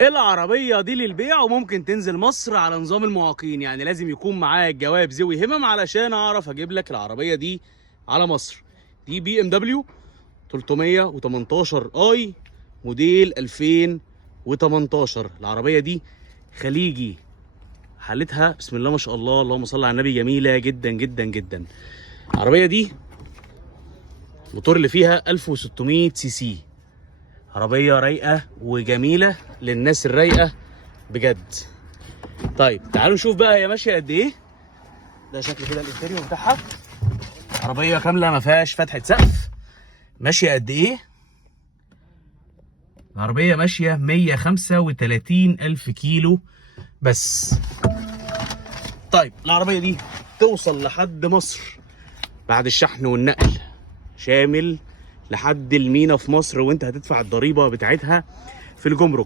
العربية دي للبيع وممكن تنزل مصر على نظام المعاقين، يعني لازم يكون معاك جواب ذوي همم علشان اعرف اجيب لك العربية دي على مصر. دي بي ام دبليو 318 اي موديل 2018. العربية دي خليجي، حالتها بسم الله ما شاء الله اللهم صل على النبي جميلة جدا جدا جدا. العربية دي الموتور اللي فيها 1600 سي سي. عربية رايقة وجميلة للناس الرايقة بجد. طيب تعالوا نشوف بقى هي ماشية قد ايه. ده شكل كده الانتيريور بتاعها. عربية كاملة ما فيهاش فتحة سقف. ماشية قد ايه؟ العربية ماشية 135 ألف كيلو بس. طيب العربية دي توصل لحد مصر بعد الشحن والنقل شامل لحد المينا في مصر، وانت هتدفع الضريبة بتاعتها في الجمرك.